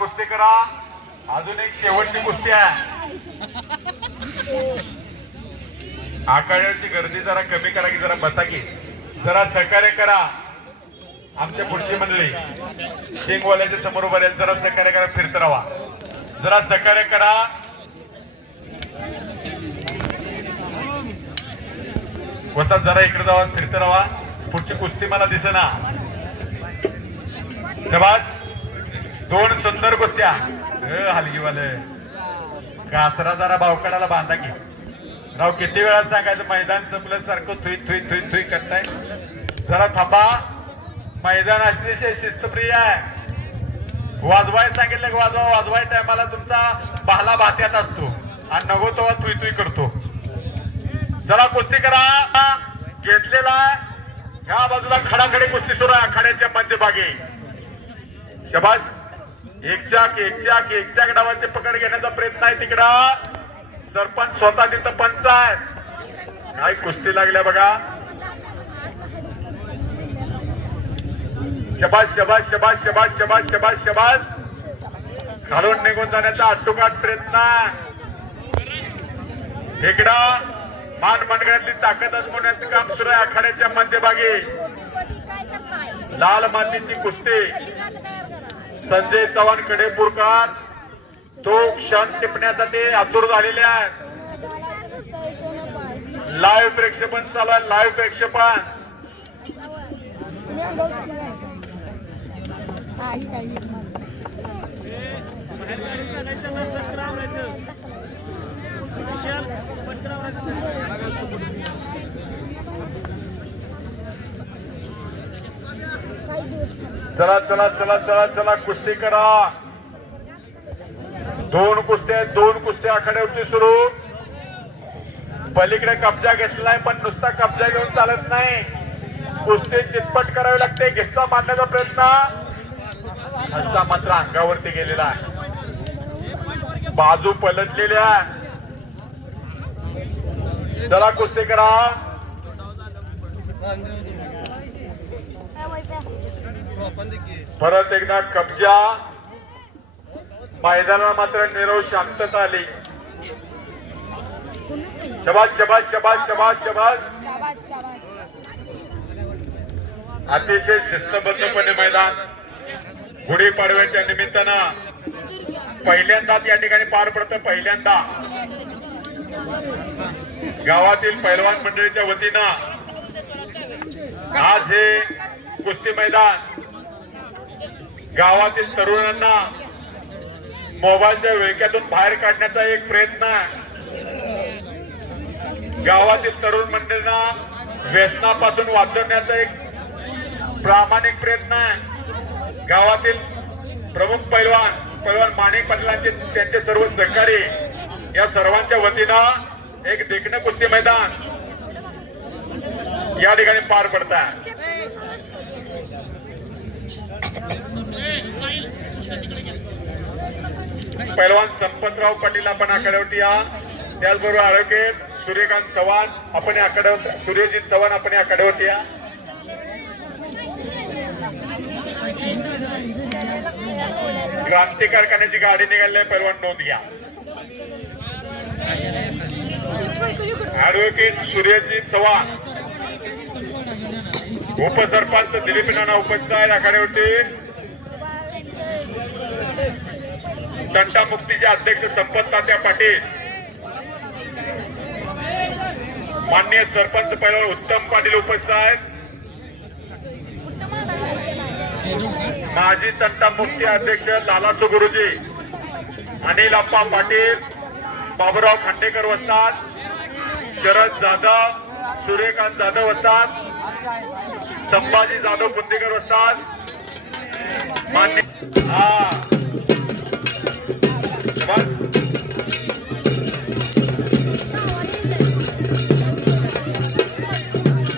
कुस्ती करा. अजून एक शेवटची कुस्ती आहे. आखाड्याची गर्दी जरा कमी करा की जरा बसा की जरा सहकार्य करा. आमच्या पुढची मंडळी शिंगवाल्याच्या समोर उभा राहील. जरा सहकार्य करा. फिरत राहा. जरा सहकार्य करा. वस्ताद जरा इकडे जावा. फिरत राहा. पुढची कुस्ती मला दिसेना. शाबास. दोन सुंदर कुस्त्या. हलगीवाले कासरा जरा भावकडाला बांधा की राव. किती वेळा सांगायचं मैदान संपलं सारखं थुई थुई थुई थुई करताय. जरा थांबा. मैदान अतिशय शिस्तप्रिय आहे. वाजवाय सांगितलं की वाजवा. वाजवाय टायमाला तुमचा बहला भात्यात असतो आणि नको तो थुई थुई करतो. चला कुस्ती करा. घेतलेला ह्या बाजूला खडाखडी कुस्ती सुरू आहे. आखाड्याच्या मध्यभागी. शाबास. एक चाक डावाचे पकड घेण्याचा प्रयत्न आहे तिकडं. सरपंच स्वतः तिथं पंच आहे. काय कुस्ती लागल्या बघा. शबाश शबाश शबाश शबाश शबाश शबाश शबाश. खालून निघून जाण्याचा अट्टोकाट प्रयत्न. इकडं मान मनगळ्यातली ताकद अजमवण्याचं काम सुरू आहे आखाड्याच्या मध्यभागी. लाल मातीची कुस्ती. संजय चव्हाण कडेपूरकर तो क्षण टिपण्यासाठी आतुर झालेले आहे. लाईव्ह प्रेक्षेपण चालू आहे. लाईव्ह प्रेक्षेपण. चला चला चला चला चला कुस्ती करा. दोन कुस्त्या आखाड्यावरती सुरू. पलीकडे कब्जा घेतलाय पण नुसता कब्जा घेऊन चालत नाही. कुस्ती चितपट करावी लागते. घेस्सा मारण्याचा प्रयत्न. हस्सा मात्र अंगावरती गेलेला आहे. बाजू पलटलेल्या. चला कुस्ती करा. परत एकदा कब्जा. मैदानाला मात्र निरव शांतता आली. शबाश शबाश शबाश शबाश शबाश. अतिशय शिस्तबद्धपणे मैदान गुढीपाडव्याच्या निमित्तानं पहिल्यांदाच या ठिकाणी पार पडतं. पहिल्यांदा गावातील पैलवान मंडळीच्या वतीनं आज हे कुस्ती मैदान गावातील तरुणांना मोबाईलच्या विळख्यातून बाहेर काढण्याचा एक प्रयत्न. गावातील तरुण मंडळींना व्यसनापासून वाचवण्याचा एक प्रामाणिक प्रयत्न. गावातील प्रमुख पैलवान माणिक पाटलांचे त्यांचे सर्व सहकारी या सर्वांच्या वतीनं एक देखणं कुस्ती मैदान या ठिकाणी पार पडतात. पैलवान संपतराव पाटील आपण आखाड्यावरती या. त्याचबरोबर ॲडव्होकेट सूर्यकांत चव्हाण आपण आखाड्यावर. सूर्यजित चव्हाण आपण आखाड्यावरती या. क्रांती कारखान्याची गाडी निघाली आहे. पैलवान नोंद घ्या. ॲडव्होकेट सूर्यजित चव्हाण. उपसरपंच दिलीप नाना उपस्थित आहेत आखाड्यावरती. तंटा मुक्तीचे अध्यक्ष संपत तात्या पाटील. माननीय सरपंच पैलवान उत्तम पाटील उपस्थित आहेत. माजी तंटा मुक्ती अध्यक्ष लालासो गुरुजी. अनिल अप्पा पाटील. बाबूराव खांडेकर वस्ताद. शरद जाधव. सूर्यकांत जाधव वस्ताद. संभाजी जाधव बुंदेकर वस्ताद. मान्य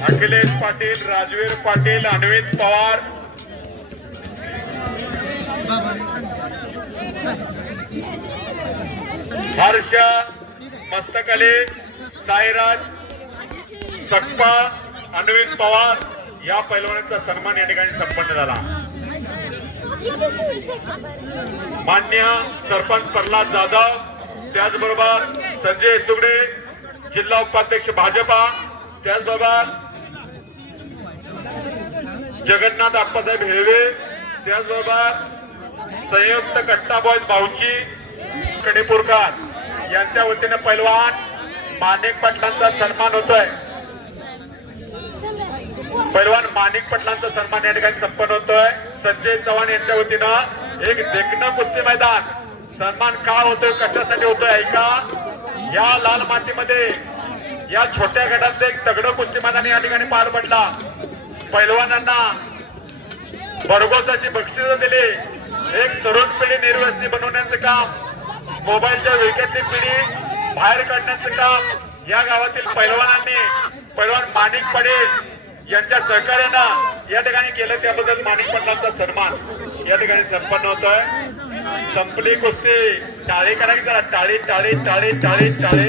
अखिलेश पाटील. राजवीर पाटील. अन्वित पवार. हर्ष मस्तकले. साईराज सकपा. अन्वित पवार या पैलवानांचा सन्मान या ठिकाणी संपन्न झाला. मान्य सरपंच प्रल्हाद जाधव, त्याचबरोबर संजय सुगडे, जिल्हा उपाध्यक्ष भाजपा, त्याचबरोबर जगन्नाथ आप्पासाहेब हेळवे, त्याचबरोबर संयुक्त कट्टा बॉयज भाऊची कडेपूरकर यांच्या वतीने पैलवान माणिक पाटलांचा सन्मान होतोय. पैलवान माणिक पाटलांचा सन्मान या ठिकाणी संपन्न होतोय. संजय चव्हाण यांच्या वतीनं एक देखणं कुस्ती मैदान. सन्मान का होतोय, कशासाठी होतोय ऐका. या लाल मातीमध्ये या छोट्या गटात एक तगडं कुस्ती मैदान या ठिकाणी पार पडला. पैलवानांना भरघोस अशी बक्षिसं दिली. एक तरुण पिढी निर्व्यसनी बनवण्याचं काम, मोबाईलच्या विळख्यातली पिढी बाहेर काढण्याचं काम या गावातील पैलवानांनी, पैलवान माणिक पाटील यांच्या सहकार्यानं या ठिकाणी केलं. त्याबद्दल माणिक पाटलांचा सन्मान या ठिकाणी संपन्न होतोय. संपली कुस्ती. टाळी करा की जरा, टाळी टाळी टाळी टाळी टाळी.